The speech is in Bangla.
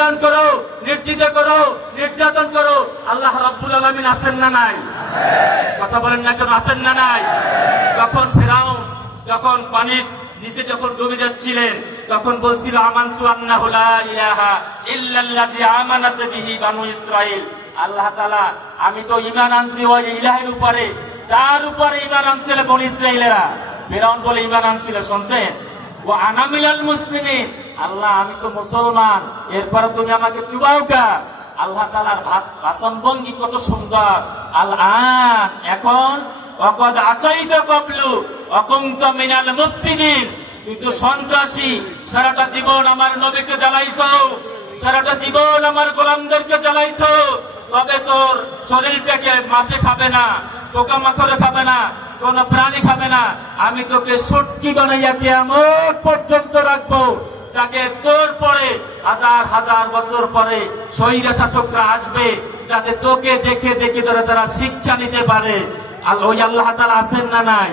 নিপীড়ন করো, নির্যাতিত করো, নির্যাতন করো, আল্লাহ রাব্বুল আলামিন আছেন না নাই? কথা বলেন না কেন, আছেন না নাই? যখন ফেরাউন যখন পানির নিচে যখন ডুবে যাচ্ছিলেন, তখন বলছিল আমানতু আন্নাহু লা ইলাহা ইল্লাল্লাযী আমানাত বিহি বানু ইসরাঈল। আল্লাহ তাআলা, আমি তো ঈমান আনছি ওই ইলাহের উপরে, যার উপরে ঈমান আনছিল বনি ইসরাঈলেরা। ফেরাউন বলে ঈমান আনছিল, শুনছেন? ওয়া আনা মিনাল মুসলিমিন, আল্লাহ আমি তো মুসলমান, এরপরে তুমি আমাকে চুবাও কা? আল্লাহ তাআলার ভাষণভঙ্গি কত সুন্দর। আল-আন, এখন, ওয়াকাদ আসাইতা ক্বাবলু ওয়া কুনতা মিনাল মুফসিদিন, তুই তো সন্ত্রাসী, সারাটা জীবন আমার নবীকে জ্বালাইছো, সারাটা জীবন আমার গোলামদেরকে জ্বালাইছো, তবে তোর শরীরটাকে মাছে খাবে না, পোকামাকড়ে খাবে না, কোন প্রাণী খাবে না। আমি তোকে সুটকি বানাইয়া কিয়ামত পর্যন্ত রাখবো, যাকে তোর পরে হাজার হাজার বছর পরে স্বৈরা শাসকরা আসবে, যাতে তোকে দেখে দেখে ধরে তারা শিক্ষা নিতে পারে। ওই আল্লাহ তাআলা আছেন না নাই?